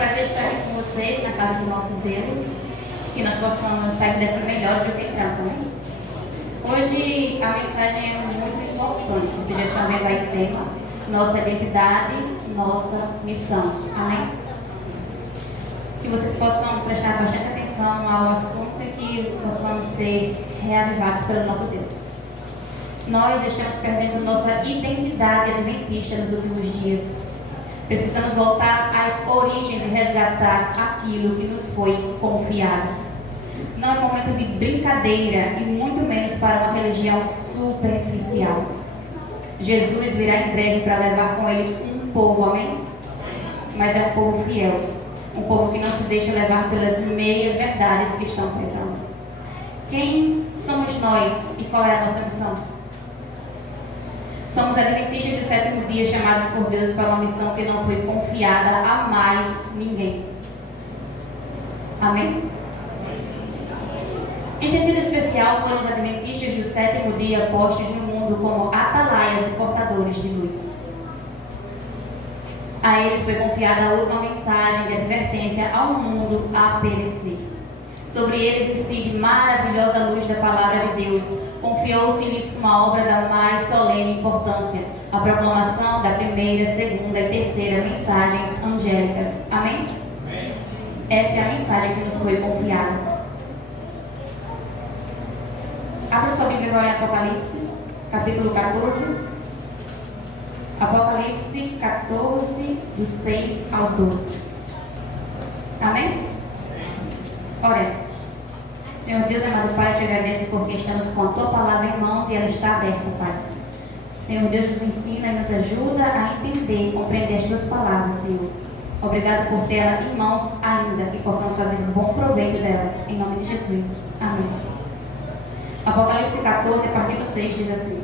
prazer estar aqui com vocês na casa do nosso Deus, que nós possamos sair daqui melhores do que entramos, amém? Hoje a mensagem é muito importante, porque já está vendo aí o tema, nossa identidade, nossa missão, amém? Que vocês possam prestar bastante atenção ao assunto e que possamos ser reavivados pelo nosso Deus. Nós estamos perdendo nossa identidade adventista nos últimos dias. Precisamos voltar às origens e resgatar aquilo que nos foi confiado. Não é um momento de brincadeira e muito menos para uma religião superficial. Jesus virá em breve para levar com ele um povo, amém? Mas é um povo fiel, um povo que não se deixa levar pelas meias verdades que estão pregando. Quem somos nós e qual é a nossa missão? Somos adventistas do sétimo dia, chamados por Deus para uma missão que não foi confiada a mais ninguém. Amém? Em sentido especial, foram os adventistas do sétimo dia postos no mundo como atalaias e portadores de luz. A eles foi confiada a última mensagem de advertência ao mundo a perecer. Sobre eles incide maravilhosa luz da palavra de Deus. Confiou-se-lhes uma obra da mais solene importância, a proclamação da primeira, segunda e terceira mensagens angélicas. Amém? Amém. Essa é a mensagem que nos foi confiada. Abra sua Bíblia agora em Apocalipse, capítulo 14. Apocalipse 14, do 6 ao 12. Amém? Oremos. Senhor Deus, amado Pai, eu te agradeço porque estamos com a Tua palavra em mãos e ela está aberta, Pai. Senhor Deus, nos ensina e nos ajuda a entender e compreender as Tuas palavras, Senhor. Obrigado por ter ela em mãos ainda, que possamos fazer um bom proveito dela. Em nome de Jesus. Amém. Apocalipse 14, a partir do 6, diz assim: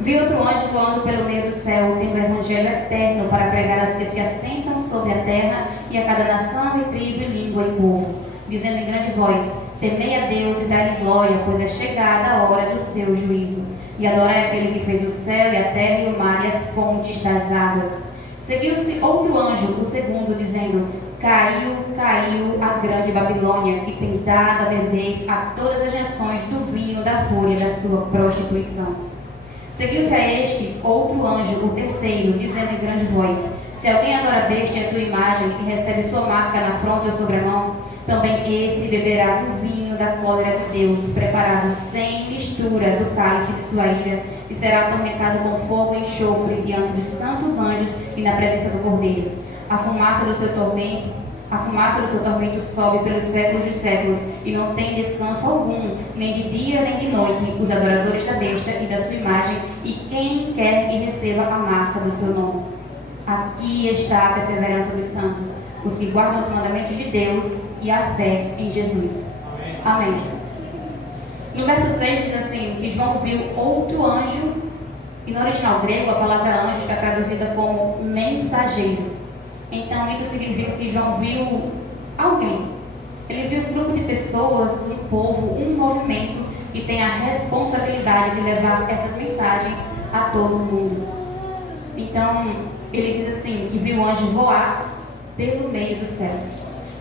Vi outro anjo voando pelo meio do céu, tendo o evangelho eterno para pregar aos que se assentam sobre a terra e a cada nação e tribo e língua e povo, dizendo em grande voz: Temei a Deus e dai-lhe glória, pois é chegada a hora do seu juízo. E adorai aquele que fez o céu e a terra e o mar e as fontes das águas. Seguiu-se outro anjo, o segundo, dizendo: Caiu, caiu a grande Babilônia, que tem dado a beber a todas as nações do vinho da fúria da sua prostituição. Seguiu-se a estes outro anjo, o terceiro, dizendo em grande voz: Se alguém adora a besta e a sua imagem, e recebe sua marca na fronte ou sobre a mão, também esse beberá do vinho da cólera de Deus, preparado sem mistura do cálice de sua ira, e será atormentado com fogo e enxofre diante dos santos anjos e na presença do Cordeiro. A fumaça do seu tormento sobe pelos séculos dos séculos, e não tem descanso algum, nem de dia nem de noite, os adoradores da besta e da sua imagem, e quem quer que receba a marca do seu nome. Aqui está a perseverança dos santos, os que guardam os mandamentos de Deus e a fé em Jesus. Amém. No verso 6 diz assim, que João viu outro anjo, e no original grego a palavra anjo está traduzida como mensageiro. Então isso significa que João viu alguém. Ele viu um grupo de pessoas, um povo, um movimento que tem a responsabilidade de levar essas mensagens a todo mundo. Então ele diz assim, que viu o anjo voar pelo meio do céu.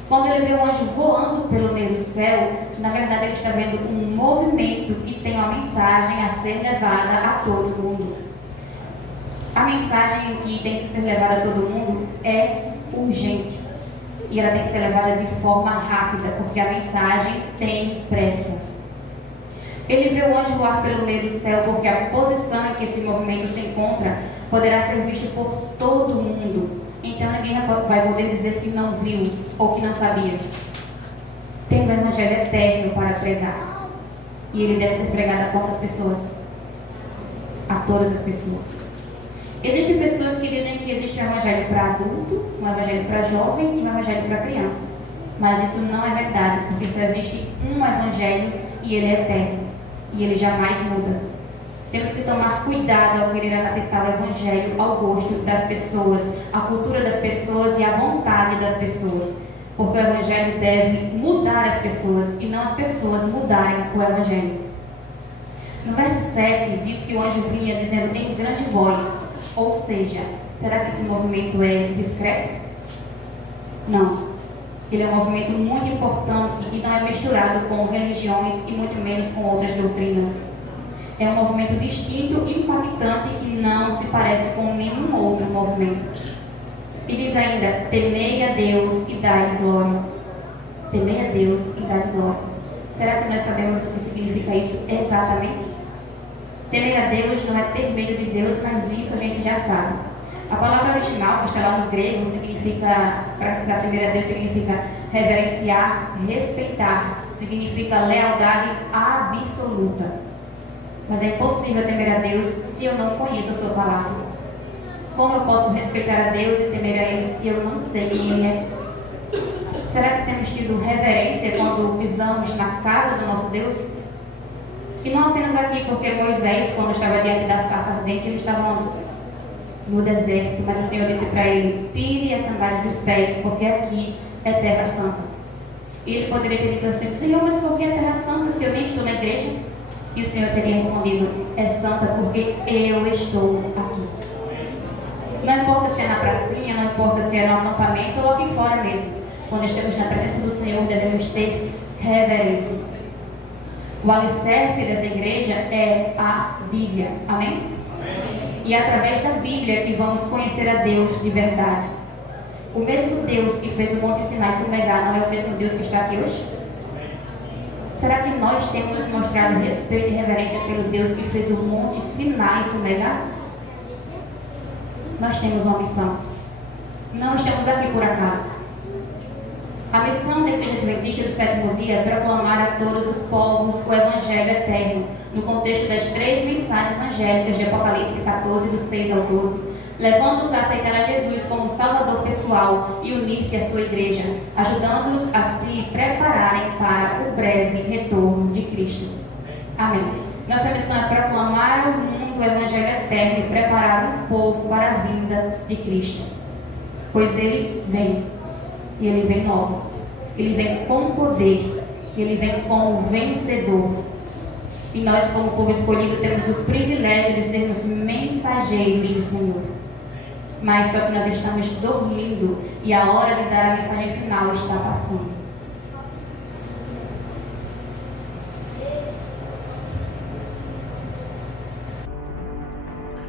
Quando ele vê o anjo voando pelo meio do céu, na verdade ele está vendo um movimento que tem uma mensagem a ser levada a todo mundo. A mensagem que tem que ser levada a todo mundo é urgente. E ela tem que ser levada de forma rápida, porque a mensagem tem pressa. Ele vê o anjo voar pelo meio do céu, porque a posição em que esse movimento se encontra poderá ser visto por todo mundo. Então ninguém vai poder dizer que não viu ou que não sabia. Tem um evangelho eterno para pregar. E ele deve ser pregado a quantas pessoas? A todas as pessoas. Existem pessoas que dizem que existe um evangelho para adulto, um evangelho para jovem e um evangelho para criança. Mas isso não é verdade, porque só existe um evangelho e ele é eterno. E ele jamais muda. Temos que tomar cuidado ao querer adaptar o evangelho ao gosto das pessoas, à cultura das pessoas e à vontade das pessoas. Porque o evangelho deve mudar as pessoas e não as pessoas mudarem o evangelho. No verso 7 diz que o anjo vinha dizendo em grande voz, ou seja, será que esse movimento é discreto? Não. Ele é um movimento muito importante e não é misturado com religiões e muito menos com outras doutrinas. É um movimento distinto e impactante que não se parece com nenhum outro movimento. E diz ainda: temei a Deus e dai glória. Temei a Deus e dai glória. Será que nós sabemos o que significa isso exatamente? Temer a Deus não é ter medo de Deus, mas isso a gente já sabe. A palavra original, que está lá no grego, significa, para temer a Deus, significa reverenciar, respeitar, significa lealdade absoluta. Mas é impossível temer a Deus se eu não conheço a sua palavra. Como eu posso respeitar a Deus e temer a Ele se eu não sei quem Ele é? Será que temos tido reverência quando pisamos na casa do nosso Deus? E não apenas aqui, porque Moisés, quando estava diante da sarça ardente, ele estava no deserto, mas o Senhor disse para ele: tire a sandália dos pés, porque aqui é terra santa. E ele poderia ter dito assim: Senhor, mas por que é terra santa se eu nem estou na igreja? E o Senhor teria respondido: é santa porque eu estou aqui. Não importa se é na pracinha, não importa se é no acampamento ou aqui fora mesmo. Quando estamos na presença do Senhor, devemos ter reverência. O alicerce dessa igreja é a Bíblia. Amém? E é através da Bíblia que vamos conhecer a Deus de verdade. O mesmo Deus que fez o Monte Sinai fumegar não é o mesmo Deus que está aqui hoje? Será que nós temos mostrado respeito e reverência pelo Deus que fez o Monte Sinai fumegar? Nós temos uma missão. Não estamos aqui por acaso. A missão da Igreja Adventista do Sétimo Dia é proclamar a todos os povos o Evangelho eterno, no contexto das 3 mensagens angélicas de Apocalipse 14, do 6 ao 12, levando-os a aceitar a Jesus como Salvador pessoal e unir-se à sua igreja, ajudando-os a se prepararem para o breve retorno de Cristo. Amém. Nossa missão é proclamar ao mundo o Evangelho eterno e preparar o povo para a vinda de Cristo. Pois Ele vem. E Ele vem logo. Ele vem com poder. Ele vem como vencedor. E nós, como povo escolhido, temos o privilégio de sermos mensageiros do Senhor. Mas só que nós estamos dormindo e a hora de dar a mensagem final está passando.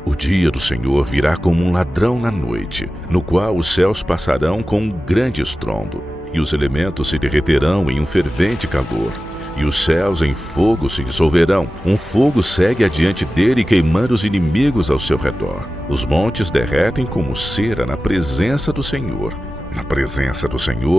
O dia do Senhor virá como um ladrão na noite, no qual os céus passarão com um grande estrondo, e os elementos se derreterão em um fervente calor, e os céus em fogo se dissolverão. Um fogo segue adiante dele, queimando os inimigos ao seu redor. Os montes derretem como cera na presença do Senhor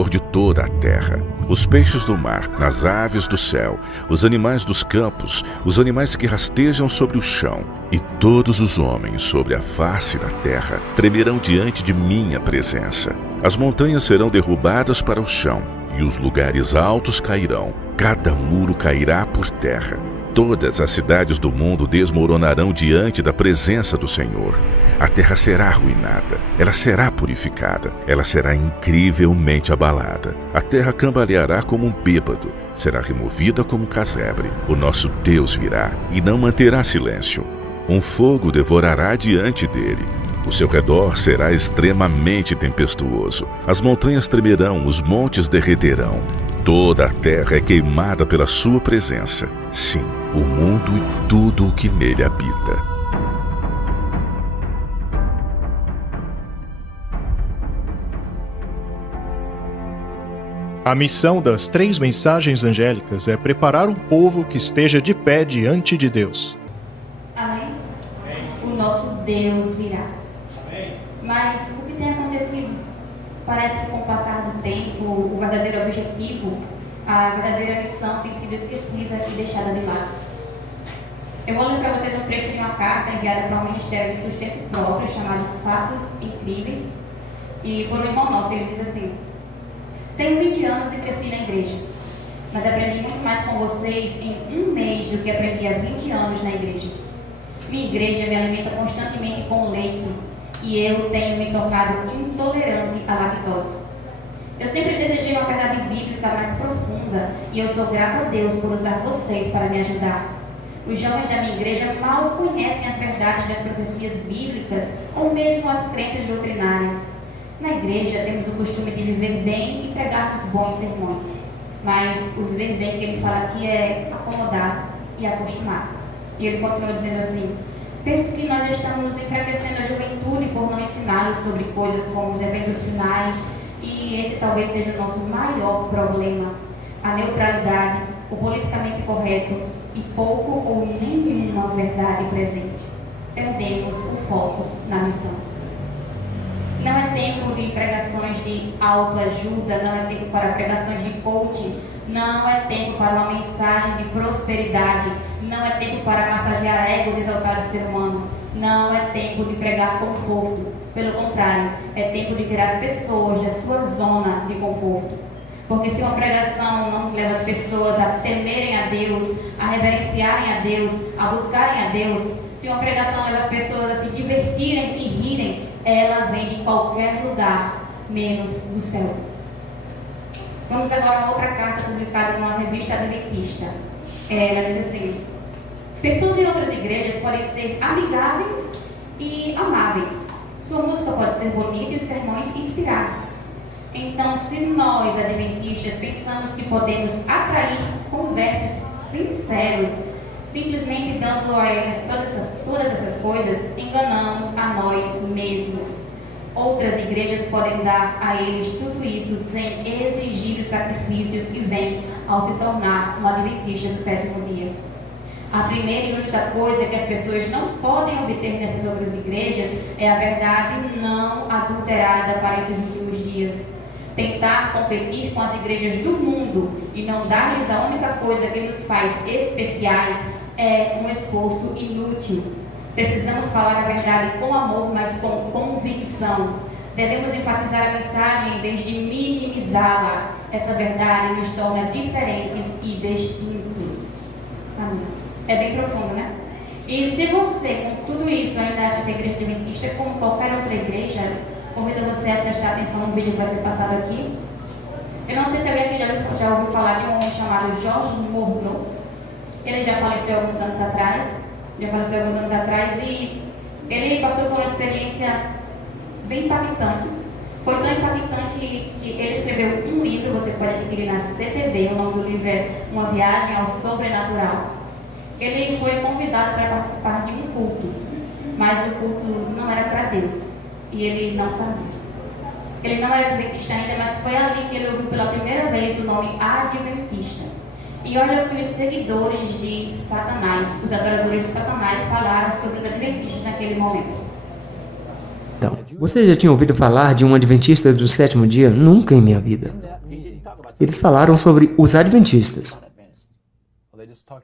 de toda a terra. Os peixes do mar, as aves do céu, os animais dos campos, os animais que rastejam sobre o chão, e todos os homens sobre a face da terra tremerão diante de minha presença. As montanhas serão derrubadas para o chão, e os lugares altos cairão. Cada muro cairá por terra. Todas as cidades do mundo desmoronarão diante da presença do Senhor. A terra será arruinada, ela será purificada, ela será incrivelmente abalada. A terra cambaleará como um bêbado, será removida como um casebre. O nosso Deus virá e não manterá silêncio. Um fogo devorará diante dele. O seu redor será extremamente tempestuoso. As montanhas tremerão, os montes derreterão. Toda a terra é queimada pela sua presença. Sim, o mundo e tudo o que nele habita. A missão das 3 mensagens angélicas é preparar um povo que esteja de pé diante de Deus. Amém? O nosso Deus virá. Amém. Mas o que tem acontecido? Parece que com o passar do tempo, o verdadeiro objetivo, a verdadeira missão tem sido esquecida e deixada de lado. Eu vou ler para vocês um trecho de uma carta enviada para o Ministério de Sustento Próprio, chamado Fatos Incríveis, e por um irmão nosso. Ele diz assim: tenho 20 anos e cresci na igreja, mas aprendi muito mais com vocês em um mês do que aprendi há 20 anos na igreja. Minha igreja me alimenta constantemente com leite e eu tenho me tornado intolerante à lactose. Eu sempre desejei uma verdade bíblica mais profunda e eu sou grato a Deus por usar vocês para me ajudar. Os jovens da minha igreja mal conhecem as verdades das profecias bíblicas ou mesmo as crenças doutrinárias. Na igreja temos o costume de viver bem e pregarmos bons sermões, mas o viver bem que ele fala aqui é acomodar e acostumar. E ele continua dizendo assim: penso que nós estamos enfraquecendo a juventude por não ensiná-los sobre coisas como os eventos finais, e esse talvez seja o nosso maior problema: a neutralidade, o politicamente correto e pouco ou nenhuma verdade presente. Perdemos o foco na missão. Não é tempo de pregações de autoajuda, não é tempo para pregações de coaching, não é tempo para uma mensagem de prosperidade, não é tempo para massagear egos e exaltar o ser humano, não é tempo de pregar conforto. Pelo contrário, é tempo de tirar as pessoas da sua zona de conforto. Porque se uma pregação não leva as pessoas a temerem a Deus, a reverenciarem a Deus, a buscarem a Deus, se uma pregação leva as pessoas a se divertirem e rirem, ela vem de qualquer lugar, menos do céu. Vamos agora a uma outra carta publicada numa revista adventista. Ela diz assim: pessoas em outras igrejas podem ser amigáveis e amáveis. Sua música pode ser bonita e os sermões inspirados. Então, se nós, adventistas, pensamos que podemos atrair conversos sinceros, simplesmente dando a eles todas essas coisas, enganamos a nós mesmos. Outras igrejas podem dar a eles tudo isso sem exigir os sacrifícios que vêm ao se tornar um adventista do sétimo dia. A primeira e única coisa que as pessoas não podem obter nessas outras igrejas é a verdade não adulterada para esses últimos dias. Tentar competir com as igrejas do mundo e não dar-lhes a única coisa que nos faz especiais é um esforço inútil. Precisamos falar a verdade com amor, mas com convicção. Devemos enfatizar a mensagem em vez de minimizá-la. Essa verdade nos torna diferentes e distintos. Amém. É bem profundo, né? E se você, com tudo isso, ainda acha que a igreja adventista é como qualquer outra igreja, convido você a prestar atenção no vídeo que vai ser passado aqui. Eu não sei se alguém aqui já ouviu falar de um homem chamado George Morneau. Ele já faleceu alguns anos atrás. E ele passou por uma experiência bem impactante. Foi tão impactante que ele escreveu um livro, você pode adquirir na CTB. O nome do livro é Uma Viagem ao Sobrenatural. Ele foi convidado para participar de um culto, mas o culto não era para Deus. E ele não sabia. Ele não era adventista ainda, mas foi ali que ele ouviu pela primeira vez o nome adventista. E olha o que os seguidores de Satanás, os adoradores de Satanás, falaram sobre os adventistas naquele momento. Então, você já tinha ouvido falar de um adventista do sétimo dia? Nunca em minha vida. Eles falaram sobre os adventistas.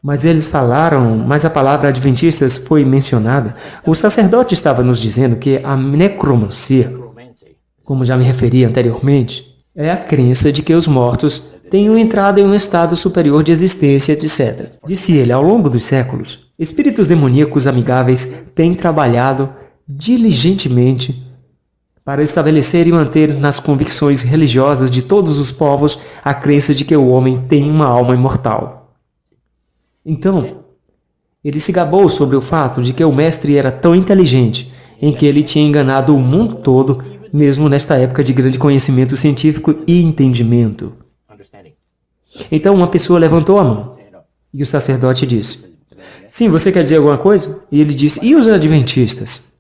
Mas a palavra adventistas foi mencionada. O sacerdote estava nos dizendo que a necromancia, como já me referi anteriormente, é a crença de que os mortos tenham entrado em um estado superior de existência, etc. Disse ele, ao longo dos séculos, espíritos demoníacos amigáveis têm trabalhado diligentemente para estabelecer e manter nas convicções religiosas de todos os povos a crença de que o homem tem uma alma imortal. Então, ele se gabou sobre o fato de que o mestre era tão inteligente em que ele tinha enganado o mundo todo, mesmo nesta época de grande conhecimento científico e entendimento. Então uma pessoa levantou a mão e o sacerdote disse: sim, você quer dizer alguma coisa? E ele disse: e os adventistas?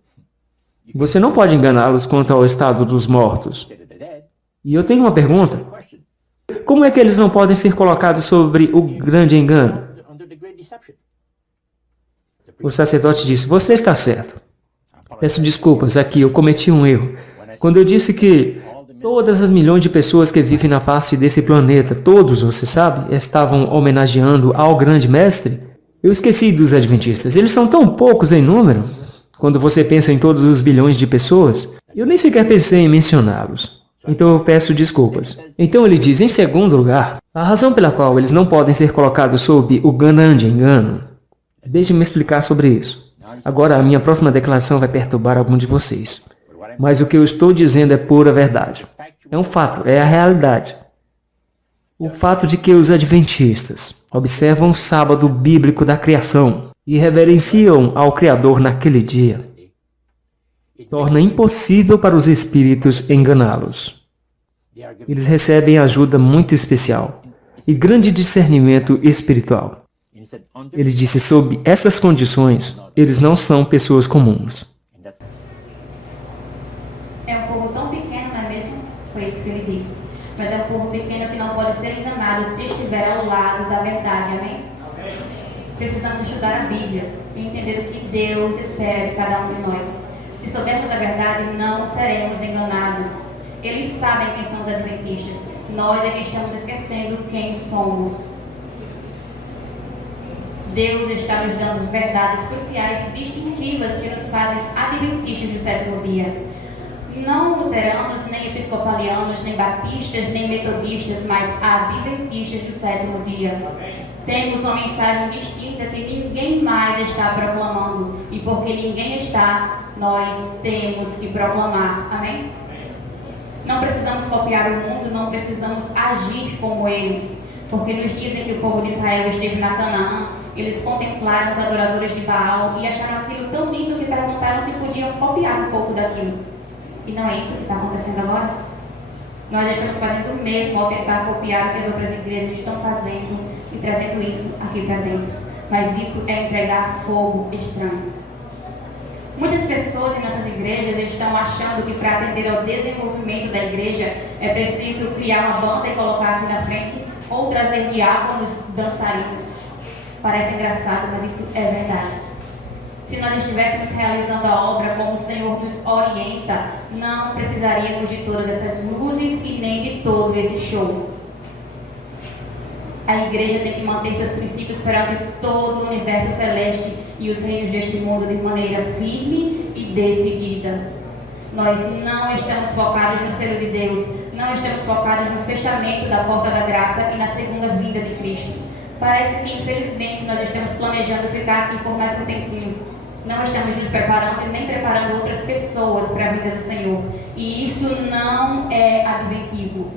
Você não pode enganá-los quanto ao estado dos mortos. E eu tenho uma pergunta: como é que eles não podem ser colocados sobre o grande engano? O sacerdote disse: você está certo. Peço desculpas, aqui eu cometi um erro. Quando eu disse que todas as milhões de pessoas que vivem na face desse planeta, todos, você sabe, estavam homenageando ao grande mestre, eu esqueci dos adventistas. Eles são tão poucos em número. Quando você pensa em todos os bilhões de pessoas, eu nem sequer pensei em mencioná-los. Então eu peço desculpas. Então ele diz, em segundo lugar, a razão pela qual eles não podem ser colocados sob o grande engano. Deixe-me explicar sobre isso. Agora a minha próxima declaração vai perturbar algum de vocês. Mas o que eu estou dizendo é pura verdade. É um fato, é a realidade. O fato de que os adventistas observam o sábado bíblico da criação e reverenciam ao Criador naquele dia torna impossível para os espíritos enganá-los. Eles recebem ajuda muito especial e grande discernimento espiritual. Ele disse, sob essas condições, eles não são pessoas comuns. É um povo tão pequeno, não é mesmo? Foi isso que ele disse. Mas é um povo pequeno que não pode ser enganado se estiver ao lado da verdade, amém? Precisamos estudar a Bíblia e entender o que Deus espera de cada um de nós. Se soubermos a verdade, não seremos enganados. Eles sabem quem são os adventistas. Nós é que estamos esquecendo quem somos. Deus está nos dando verdades cruciais e distintivas que nos fazem adventistas do sétimo dia. Não luteranos, nem episcopalianos, nem batistas, nem metodistas, mas adventistas do sétimo dia. Temos uma mensagem distinta que ninguém mais está proclamando. E porque ninguém está, nós temos que proclamar. Amém? Não precisamos copiar o mundo, não precisamos agir como eles. Porque nos dizem que o povo de Israel esteve na Canaã, eles contemplaram os adoradores de Baal e acharam aquilo tão lindo que perguntaram se podiam copiar um pouco daquilo. E não é isso que está acontecendo agora? Nós estamos fazendo o mesmo ao tentar copiar o que as outras igrejas estão fazendo e trazendo isso aqui para dentro. Mas isso é entregar fogo estranho. Muitas pessoas em nossas igrejas estão achando que para atender ao desenvolvimento da igreja é preciso criar uma banda e colocar aqui na frente ou trazer diáconos dançarinos. Parece engraçado, mas isso é verdade. Se nós estivéssemos realizando a obra como o Senhor nos orienta, não precisaríamos de todas essas luzes e nem de todo esse show. A igreja tem que manter seus princípios perante todo o universo celeste e os reinos deste mundo de maneira firme e decidida. Nós não estamos focados no selo de Deus, não estamos focados no fechamento da porta da graça e na segunda vinda de Cristo. Parece que, infelizmente, nós estamos planejando ficar aqui por mais um tempinho. Não estamos nos preparando e nem preparando outras pessoas para a vida do Senhor. E isso não é adventismo.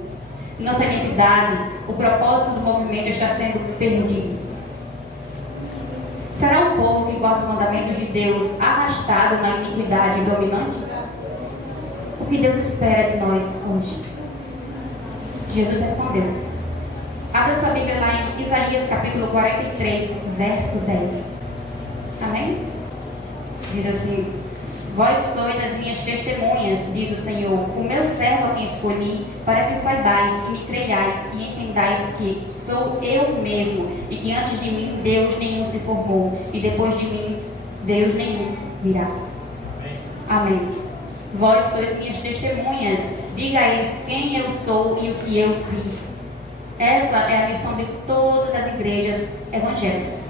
Nossa identidade, o propósito do movimento está sendo perdido. Será um povo que guarda os mandamentos de Deus arrastado na iniquidade dominante? O que Deus espera de nós hoje? Jesus respondeu. Abra sua Bíblia lá em Isaías capítulo 43, verso 10. Amém? Diz assim: vós sois as minhas testemunhas, diz o Senhor, o meu servo a quem escolhi, para que o saibais e me creiais e entendais que sou eu mesmo, e que antes de mim Deus nenhum se formou, e depois de mim Deus nenhum virá. Amém. Vós sois minhas testemunhas, diga a eles quem eu sou e o que eu fiz. Essa é a missão de todas as igrejas evangélicas.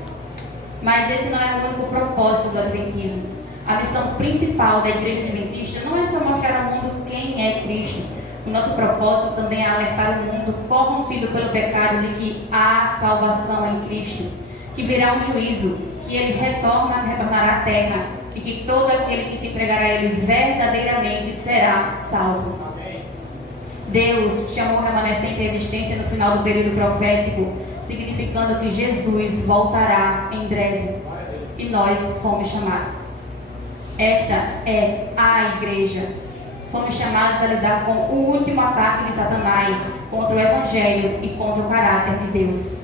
Mas esse não é o único propósito do adventismo. A missão principal da igreja adventista não é só mostrar ao mundo quem é Cristo. O nosso propósito também é alertar o mundo corrompido pelo pecado de que há salvação em Cristo, que virá um juízo, que ele retornará à terra e que todo aquele que se entregar a ele verdadeiramente será salvo. Deus chamou o remanescente à existência no final do período profético, significando que Jesus voltará em breve. E nós fomos chamados. Esta é a igreja. Fomos chamados a lidar com o último ataque de Satanás contra o Evangelho e contra o caráter de Deus.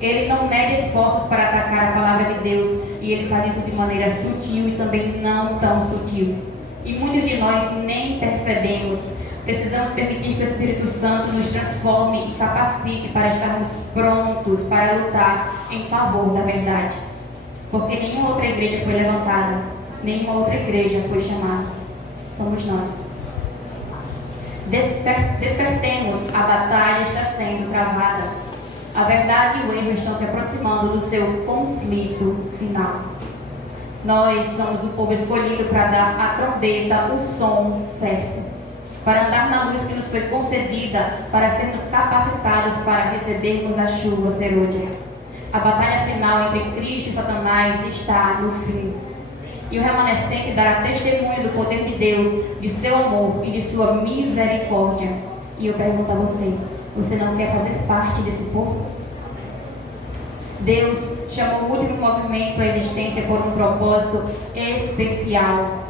Ele não mede esforços para atacar a palavra de Deus, e ele faz isso de maneira sutil e também não tão sutil. E muitos de nós nem percebemos. Precisamos permitir que o Espírito Santo nos transforme e capacite para estarmos prontos para lutar em favor da verdade. Porque nenhuma outra igreja foi levantada, nenhuma outra igreja foi chamada. Somos nós. Despertemos, a batalha está sendo travada. A verdade e o erro estão se aproximando do seu conflito final. Nós somos o povo escolhido para dar à trombeta o som certo, para andar na luz que nos foi concedida, para sermos capacitados para recebermos a chuva serôdia. A batalha final entre Cristo e Satanás está no fim. E o remanescente dará testemunho do poder de Deus, de seu amor e de sua misericórdia. E eu pergunto a você, você não quer fazer parte desse povo? Deus chamou o último movimento à existência por um propósito especial.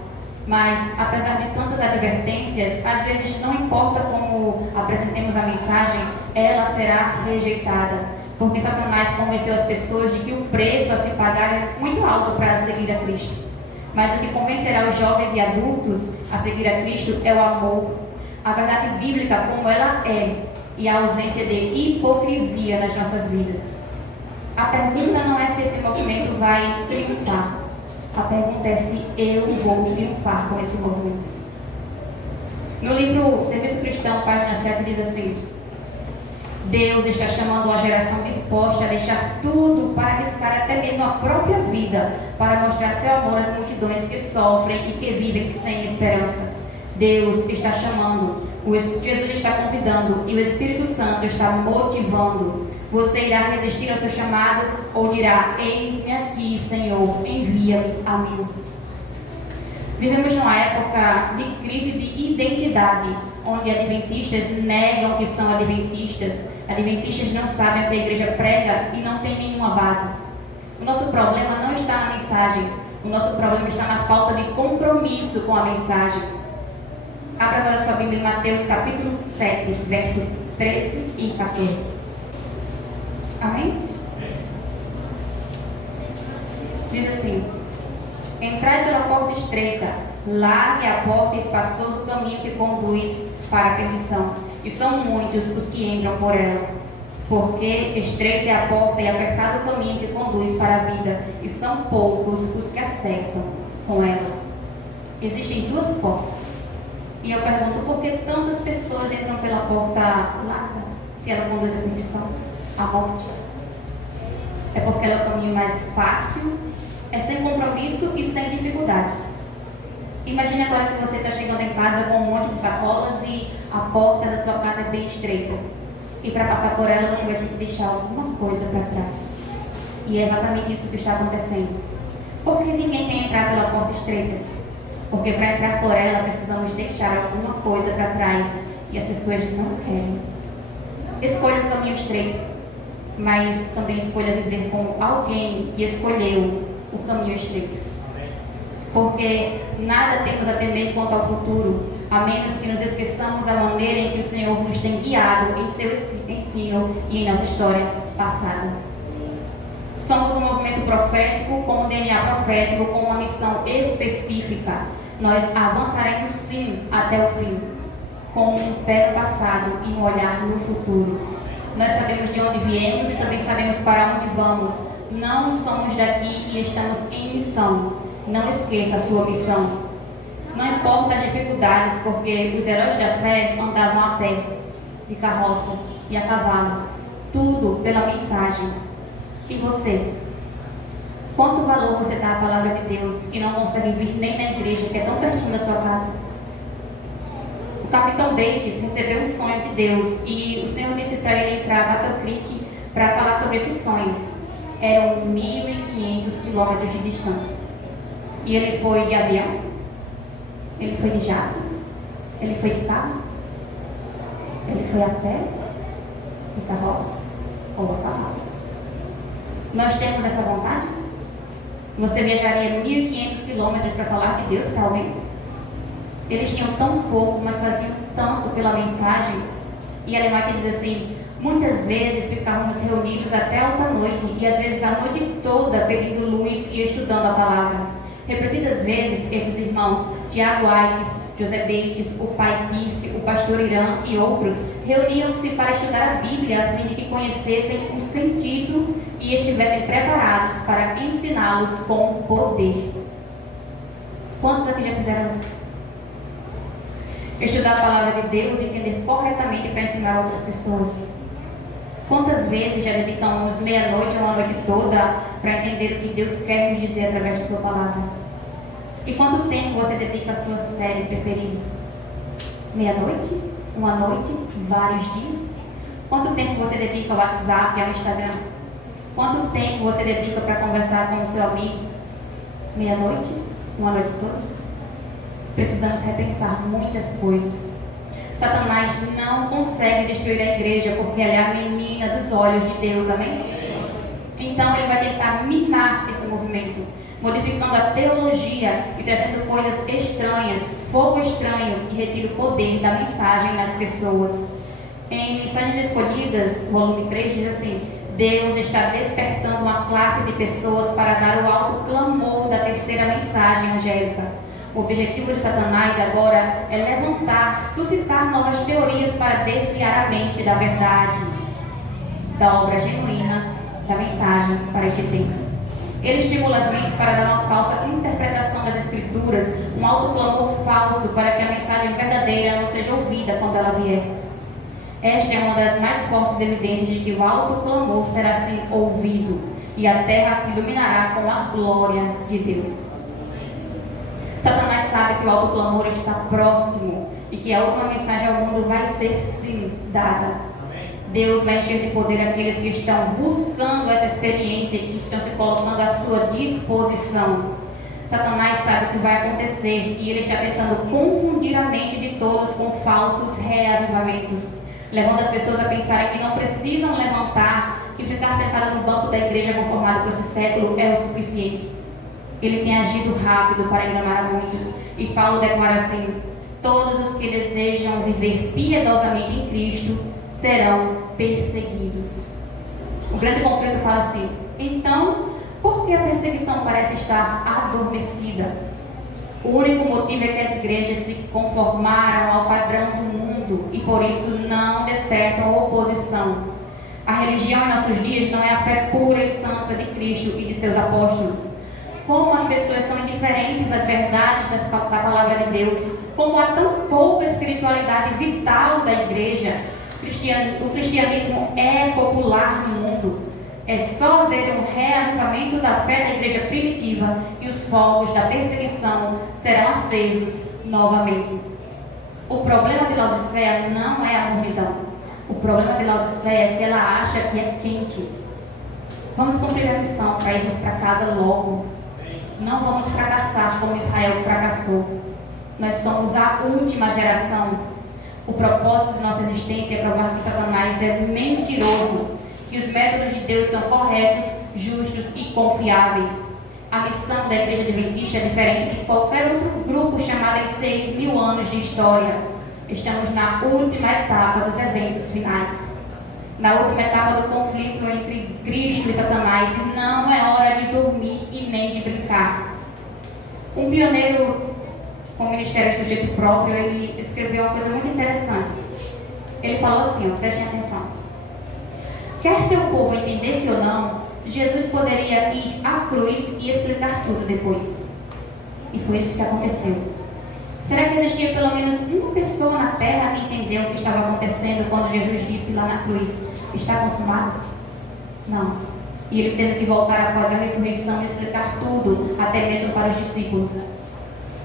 Mas, apesar de tantas advertências, às vezes não importa como apresentemos a mensagem, ela será rejeitada. Porque Satanás convenceu as pessoas de que o preço a se pagar é muito alto para seguir a Cristo. Mas o que convencerá os jovens e adultos a seguir a Cristo é o amor, a verdade bíblica como ela é e a ausência de hipocrisia nas nossas vidas. A pergunta não é se esse movimento vai triunfar. A pergunta é se eu vou triunfar com esse movimento. No livro Serviço Cristão, página 7, diz assim: Deus está chamando uma geração disposta a deixar tudo para arriscar até mesmo a própria vida, para mostrar seu amor às multidões que sofrem e que vivem sem esperança. Deus está chamando, Jesus está convidando e o Espírito Santo está motivando. Você irá resistir ao seu chamado ou dirá: eis-me aqui, Senhor, envia-me a mim. Vivemos numa época de crise de identidade, onde adventistas negam que são adventistas. Adventistas não sabem o que a igreja prega e não tem nenhuma base. O nosso problema não está na mensagem, o nosso problema está na falta de compromisso com a mensagem. Abra agora sua Bíblia em Mateus capítulo 7, versos 13 e 14. Amém? Diz assim: entrai pela porta estreita, largue a porta e espaçoso o caminho que conduz para a perdição, e são muitos os que entram por ela. Porque estreita é a porta e apertado o caminho que conduz para a vida, e são poucos os que acertam com ela. Existem duas portas. E eu pergunto, por que tantas pessoas entram pela porta larga, se ela conduz à perdição, à morte? É porque ela é o caminho mais fácil, é sem compromisso e sem dificuldade. Imagine agora que você está chegando em casa com um monte de sacolas e a porta da sua casa é bem estreita. E para passar por ela você vai ter que deixar alguma coisa para trás. E é exatamente isso que está acontecendo. Por que ninguém quer entrar pela porta estreita? Porque para entrar por ela precisamos deixar alguma coisa para trás e as pessoas não querem. Escolha o caminho estreito, mas também escolha viver com alguém que escolheu o caminho estreito. Porque nada temos a temer quanto ao futuro, a menos que nos esqueçamos a maneira em que o Senhor nos tem guiado em seu ensino e em nossa história passada. Somos um movimento profético, com um DNA profético, com uma missão específica. Nós avançaremos sim até o fim, com um pé no passado e um olhar no futuro. Nós sabemos de onde viemos e também sabemos para onde vamos. Não somos daqui e estamos em missão. Não esqueça a sua missão. Não importa as dificuldades, porque os heróis da fé andavam a pé, de carroça e a cavalo. Tudo pela mensagem. E você? Quanto valor você dá à palavra de Deus e não consegue vir nem na igreja, que é tão pertinho da sua casa? O capitão Bates recebeu um sonho de Deus e o Senhor disse para ele entrar a Battle Creek para falar sobre esse sonho. Eram 1.500 quilômetros de distância. E ele foi de avião, ele foi de jato, ele foi de carro, ele foi a pé, de carroça ou a cavalo. Nós temos essa vontade? Você viajaria 1.500 quilômetros para falar de Deus para alguém? Eles tinham tão pouco, mas faziam tanto pela mensagem. E Ellen White diz assim: muitas vezes ficávamos reunidos até alta noite e às vezes a noite toda pedindo luz e estudando a palavra. Repetidas vezes, esses irmãos, Tiago Aites, José Bates, o pai Pierce, o pastor Irã e outros, reuniam-se para estudar a Bíblia a fim de que conhecessem o sentido e estivessem preparados para ensiná-los com poder. Quantos aqui já fizeram isso? Estudar a palavra de Deus e entender corretamente para ensinar outras pessoas. Quantas vezes já dedicamos meia-noite ou uma noite toda para entender o que Deus quer nos dizer através de sua palavra? E quanto tempo você dedica à sua série preferida? Meia-noite? Uma noite? Vários dias? Quanto tempo você dedica ao WhatsApp e ao Instagram? Quanto tempo você dedica para conversar com o seu amigo? Meia-noite? Uma noite toda? Precisamos repensar muitas coisas. Satanás não consegue destruir a igreja porque ela é a menina dos olhos de Deus, amém? Então ele vai tentar minar esse movimento. modificando a teologia e trazendo coisas estranhas, fogo estranho que retira o poder da mensagem nas pessoas. Em Mensagens Escolhidas, volume 3, diz assim: Deus está despertando uma classe de pessoas para dar o alto clamor da terceira mensagem angélica. O objetivo de Satanás agora é levantar, suscitar novas teorias para desviar a mente da verdade, da obra genuína, da mensagem para este tempo. Ele estimula as mentes para dar uma falsa interpretação das Escrituras, um alto clamor falso para que a mensagem verdadeira não seja ouvida quando ela vier. Esta é uma das mais fortes evidências de que o alto clamor será assim ouvido e a terra se iluminará com a glória de Deus. Satanás sabe que o alto clamor está próximo e que a última mensagem ao mundo vai ser sim dada. Deus vai encher de poder aqueles que estão buscando essa experiência e que estão se colocando à sua disposição. Satanás sabe o que vai acontecer e ele está tentando confundir a mente de todos com falsos reavivamentos, levando as pessoas a pensarem que não precisam levantar, que ficar sentado no banco da igreja conformado com esse século é o suficiente. Ele tem agido rápido para enganar muitos, e Paulo declara assim: todos os que desejam viver piedosamente em Cristo serão perseguidos. O grande conflito fala assim: então, por que a perseguição parece estar adormecida? O único motivo é que as igrejas se conformaram ao padrão do mundo e por isso não despertam oposição. A religião em nossos dias não é a fé pura e santa de Cristo e de seus apóstolos. Como as pessoas são indiferentes às verdades da palavra de Deus, como há tão pouca espiritualidade vital da igreja. O cristianismo é popular no mundo. É só haver um reavivamento da fé da igreja primitiva que os fogos da perseguição serão acesos novamente. O problema de Laodiceia não é a multidão. O problema de Laodiceia é que ela acha que é quente. Vamos cumprir a missão para irmos para casa logo. Não vamos fracassar como Israel fracassou. Nós somos a última geração. O propósito de nossa existência é provar que Satanás é mentiroso, que os métodos de Deus são corretos, justos e confiáveis. A missão da Igreja Adventista é diferente de qualquer outro grupo chamado de 6.000 anos de história. Estamos na última etapa dos eventos finais. Na última etapa do conflito entre Cristo e Satanás, e não é hora de dormir e nem de brincar. Um pioneiro com o Ministério Sujeito Próprio, ele escreveu uma coisa muito interessante. Ele falou assim, prestem atenção: quer seu povo entendesse ou não, Jesus poderia ir à cruz e explicar tudo depois. E foi isso que aconteceu. Será que existia pelo menos uma pessoa na terra que entendeu o que estava acontecendo quando Jesus disse lá na cruz: está consumado? Não. E ele teve que voltar após a ressurreição e explicar tudo, até mesmo para os discípulos.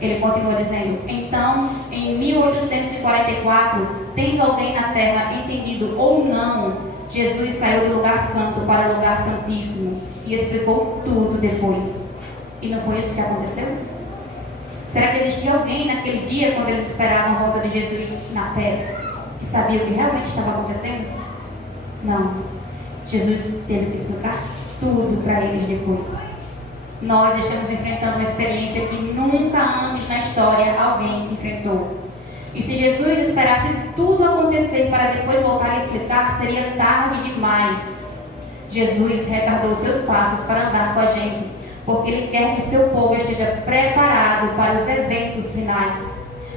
Ele continua dizendo: então, em 1844, tendo alguém na terra entendido ou não, Jesus saiu do lugar santo para o lugar santíssimo e explicou tudo depois. E não foi isso que aconteceu? Será que existia alguém naquele dia, quando eles esperavam a volta de Jesus na terra, que sabia o que realmente estava acontecendo? Não. Jesus teve que explicar tudo para eles depois. Nós estamos enfrentando uma experiência que nunca antes na história alguém enfrentou. E se Jesus esperasse tudo acontecer para depois voltar a explicar, seria tarde demais. Jesus retardou seus passos para andar com a gente, porque Ele quer que seu povo esteja preparado para os eventos finais.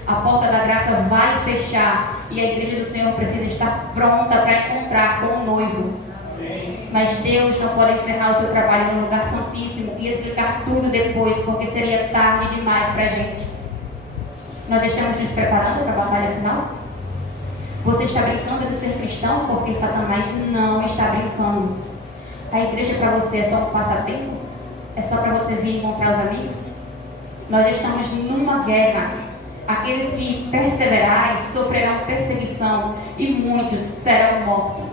A porta da graça vai fechar e a igreja do Senhor precisa estar pronta para encontrar com o noivo. Mas Deus não pode encerrar o seu trabalho no lugar santíssimo e explicar tudo depois, porque seria tarde demais para a gente. Nós estamos nos preparando para a batalha final? Você está brincando de ser cristão porque Satanás não está brincando. A igreja para você é só um passatempo? É só para você vir encontrar os amigos? Nós estamos numa guerra. Aqueles que perseverarem sofrerão perseguição e muitos serão mortos.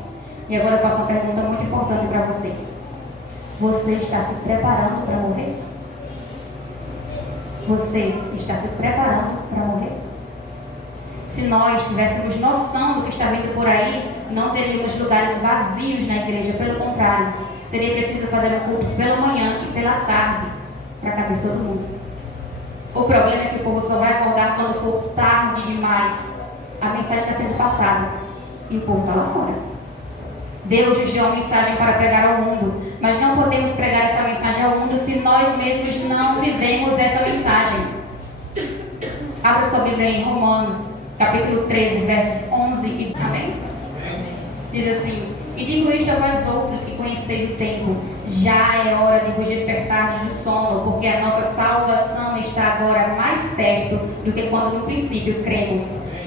E agora eu faço uma pergunta muito importante para vocês. Você está se preparando para morrer? Você está se preparando para morrer? Se nós tivéssemos noção do que está vindo por aí, não teríamos lugares vazios na igreja. Pelo contrário, seria preciso fazer um culto pela manhã e pela tarde, para caber todo mundo. O problema é que o povo só vai acordar quando for tarde demais. A mensagem está sendo passada e o povo está lá fora. Deus nos deu uma mensagem para pregar ao mundo, mas não podemos pregar essa mensagem ao mundo se nós mesmos não vivemos essa mensagem. Abra sua Bíblia em Romanos, capítulo 13, versos 11 e amém? Diz assim: e digo isto a vós outros que conheceis o tempo, já é hora de vos despertar do sono, porque a nossa salvação está agora mais perto do que quando no princípio cremos.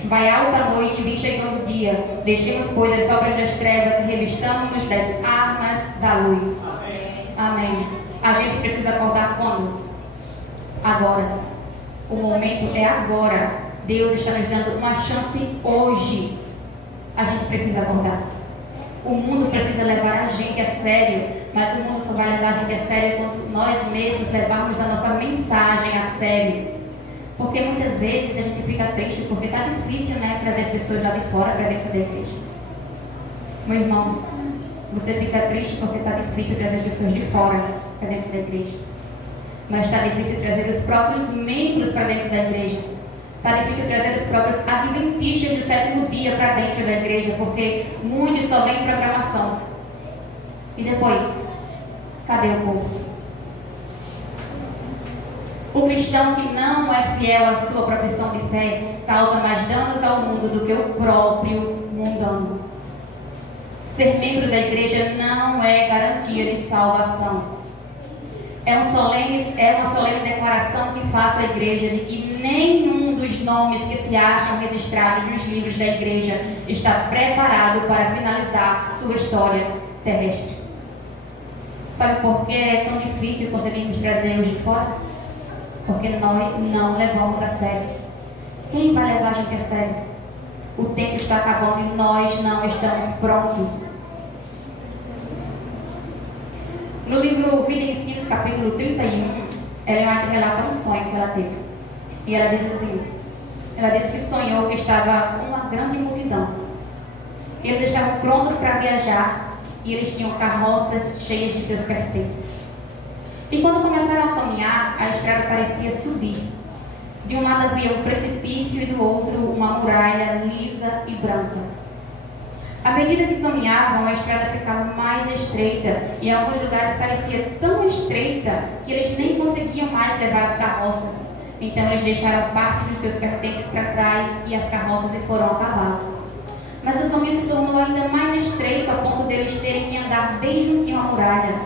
Vai alta noite, vem chegando o dia. Deixemos, pois, as obras das trevas e revistamos-nos das armas da luz. Amém. A gente precisa acordar quando? Agora. O momento é agora. Deus está nos dando uma chance hoje. A gente precisa acordar. O mundo precisa levar a gente a sério, mas o mundo só vai levar a gente a sério quando nós mesmos levarmos a nossa mensagem a sério. Porque muitas vezes a gente fica triste porque está difícil, né, trazer as pessoas lá de fora para dentro da igreja. Meu irmão, você fica triste porque está difícil trazer as pessoas de fora para dentro da igreja. Mas está difícil trazer os próprios membros para dentro da igreja. Está difícil trazer os próprios adventistas do sétimo dia para dentro da igreja, porque muitos só vêm em programação. E depois, cadê o povo? O cristão que não é fiel à sua profissão de fé causa mais danos ao mundo do que o próprio mundano. Ser membro da igreja não é garantia de salvação. É uma solene declaração que faço à igreja de que nenhum dos nomes que se acham registrados nos livros da igreja está preparado para finalizar sua história terrestre. Sabe por que é tão difícil conseguirmos trazê-los de fora? Porque nós não levamos a sério. Quem vai levar a gente a sério? O tempo está acabando e nós não estamos prontos. No livro Vida e Ensinos, capítulo 31, Ellen White relata um sonho que ela teve. E ela diz assim, ela disse que sonhou que estava uma grande multidão. Eles estavam prontos para viajar e eles tinham carroças cheias de seus pertences. E quando começaram a caminhar, a estrada parecia subir. De um lado havia um precipício e do outro uma muralha lisa e branca. À medida que caminhavam, a estrada ficava mais estreita e em alguns lugares parecia tão estreita que eles nem conseguiam mais levar as carroças. Então eles deixaram parte dos seus pertences para trás e as carroças e foram a cavalo. Mas o caminho se tornou ainda mais estreito a ponto deles terem que andar bem juntinho à muralha.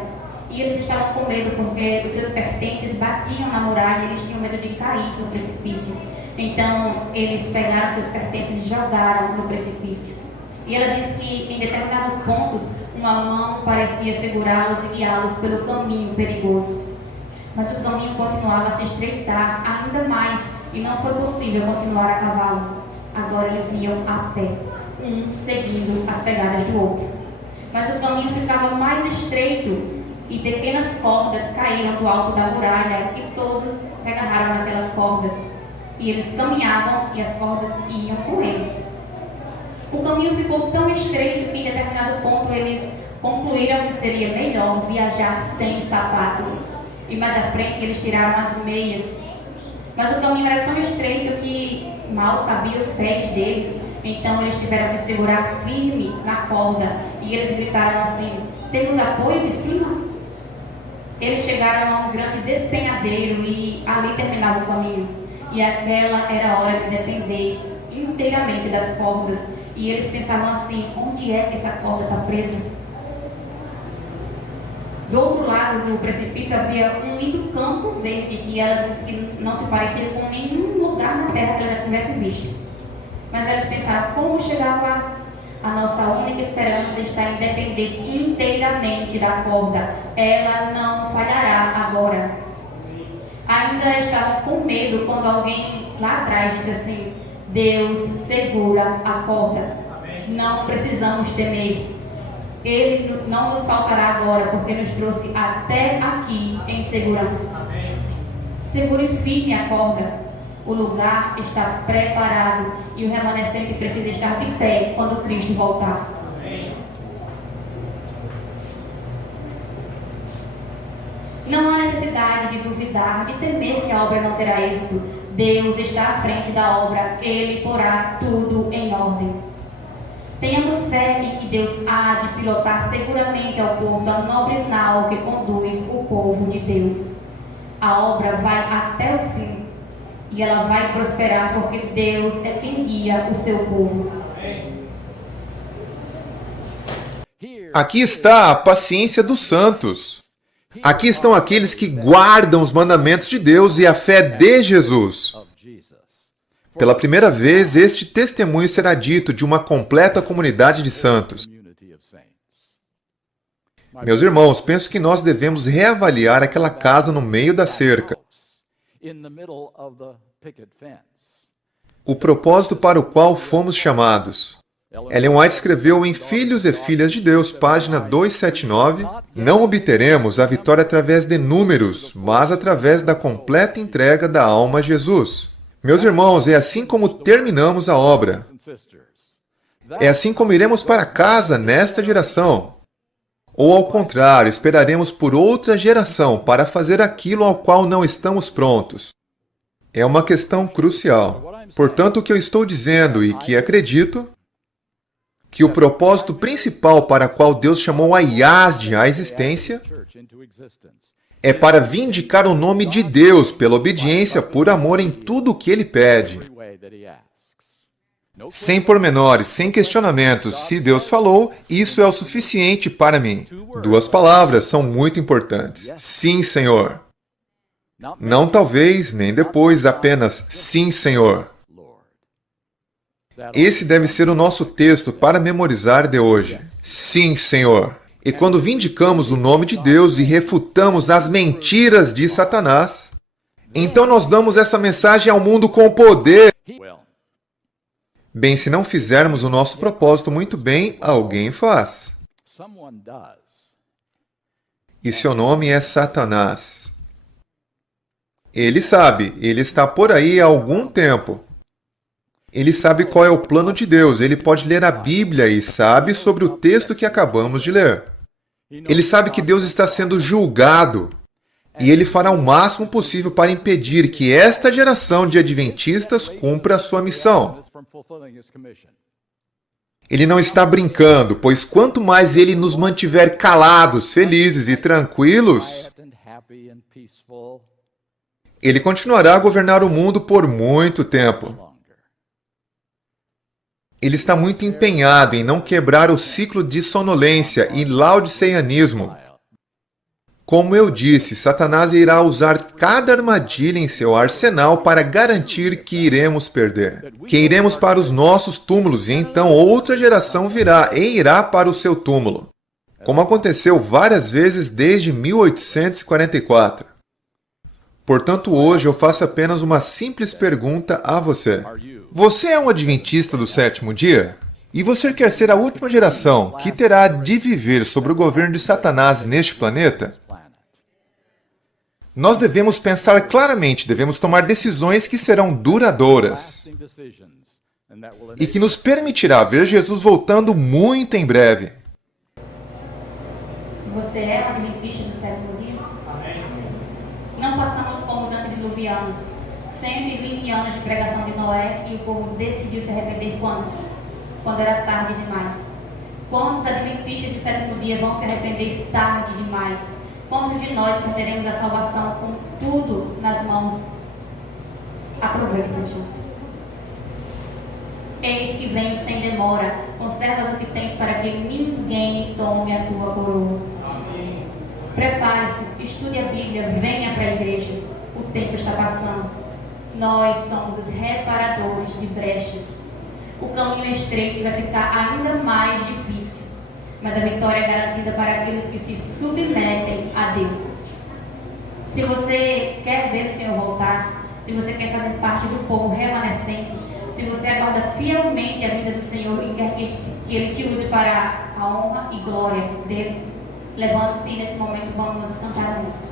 E eles estavam com medo porque os seus pertences batiam na muralha e eles tinham medo de cair no precipício. Então eles pegaram seus pertences e jogaram no precipício. E ela disse que em determinados pontos uma mão parecia segurá-los e guiá-los pelo caminho perigoso. Mas o caminho continuava a se estreitar ainda mais e não foi possível continuar a cavalo. Agora eles iam a pé, um seguindo as pegadas do outro. Mas o caminho ficava mais estreito e pequenas cordas caíram do alto da muralha e todos se agarraram naquelas cordas. E eles caminhavam e as cordas iam com eles. O caminho ficou tão estreito que em determinado ponto eles concluíram que seria melhor viajar sem sapatos. E mais à frente eles tiraram as meias. Mas o caminho era tão estreito que mal cabia os pés deles. Então eles tiveram que segurar firme na corda. E eles gritaram assim: temos apoio de cima? Eles chegaram a um grande despenhadeiro e ali terminava o caminho. E aquela era a hora de depender inteiramente das cordas. E eles pensavam assim: onde é que essa corda está presa? Do outro lado do precipício havia um lindo campo verde que ela disse que não se parecia com nenhum lugar na terra que ela já tivesse visto. Mas eles pensaram: como chegar lá? A nossa única esperança está em depender inteiramente da corda. Ela não falhará agora. Ainda estavam com medo quando alguém lá atrás disse assim: Deus segura a corda. Não precisamos temer. Ele não nos faltará agora, porque nos trouxe até aqui em segurança. Segure firme a corda. O lugar está preparado e o remanescente precisa estar de pé quando Cristo voltar. Não há necessidade de duvidar, de temer que a obra não terá êxito. Deus está à frente da obra, Ele porá tudo em ordem. Tenhamos fé em que Deus há de pilotar seguramente ao porto a nobre nau que conduz o povo de Deus. A obra vai até o fim e ela vai prosperar porque Deus é quem guia o seu povo. Aqui está a paciência dos santos. Aqui estão aqueles que guardam os mandamentos de Deus e a fé de Jesus. Pela primeira vez, este testemunho será dito de uma completa comunidade de santos. Meus irmãos, penso que nós devemos reavaliar aquela casa no meio da cerca. O propósito para o qual fomos chamados. Ellen White escreveu em Filhos e Filhas de Deus, página 279, não obteremos a vitória através de números, mas através da completa entrega da alma a Jesus. Meus irmãos, é assim como terminamos a obra. É assim como iremos para casa nesta geração. Ou ao contrário, esperaremos por outra geração para fazer aquilo ao qual não estamos prontos. É uma questão crucial. Portanto, o que eu estou dizendo e que acredito, que o propósito principal para o qual Deus chamou a IASD à existência é para vindicar o nome de Deus pela obediência por amor em tudo o que Ele pede. Sem pormenores, sem questionamentos, se Deus falou, isso é o suficiente para mim. Duas palavras são muito importantes. Sim, Senhor. Não talvez, nem depois, apenas sim, Senhor. Esse deve ser o nosso texto para memorizar de hoje. Sim, Senhor. E quando vindicamos o nome de Deus e refutamos as mentiras de Satanás, então nós damos essa mensagem ao mundo com poder. Bem, se não fizermos o nosso propósito muito bem, alguém faz. E seu nome é Satanás. Ele sabe, ele está por aí há algum tempo. Ele sabe qual é o plano de Deus, ele pode ler a Bíblia e sabe sobre o texto que acabamos de ler. Ele sabe que Deus está sendo julgado e ele fará o máximo possível para impedir que esta geração de adventistas cumpra a sua missão. Ele não está brincando, pois quanto mais ele nos mantiver calados, felizes e tranquilos, ele continuará a governar o mundo por muito tempo. Ele está muito empenhado em não quebrar o ciclo de sonolência e laodiceianismo. Como eu disse, Satanás irá usar cada armadilha em seu arsenal para garantir que iremos perder. Que iremos para os nossos túmulos e então outra geração virá e irá para o seu túmulo. Como aconteceu várias vezes desde 1844. Portanto, hoje eu faço apenas uma simples pergunta a você. Você é um adventista do sétimo dia? E você quer ser a última geração que terá de viver sob o governo de Satanás neste planeta? Nós devemos pensar claramente, devemos tomar decisões que serão duradouras e que nos permitirá ver Jesus voltando muito em breve. Você é adventista do sétimo dia? Não passamos como os antediluvianos, 120 anos de pregação de Noé e o povo decidiu se arrepender quando? Quando era tarde demais. Quantos adventistas do sétimo dia vão se arrepender tarde demais? Quantos de nós perderemos a salvação com tudo nas mãos? Aproveite essa chance. Eis que venho sem demora. Conservas o que tens para que ninguém tome a tua coroa. Prepare-se, estude a Bíblia, venha para a igreja. O tempo está passando. Nós somos os reparadores de brechas. O caminho estreito vai ficar ainda mais difícil, mas a vitória é garantida para aqueles que se submetem a Deus. Se você quer ver o Senhor voltar, se você quer fazer parte do povo remanescente, se você aguarda fielmente a vida do Senhor e quer que Ele te use para a honra e glória dele, levante-se e nesse momento vamos cantar muito.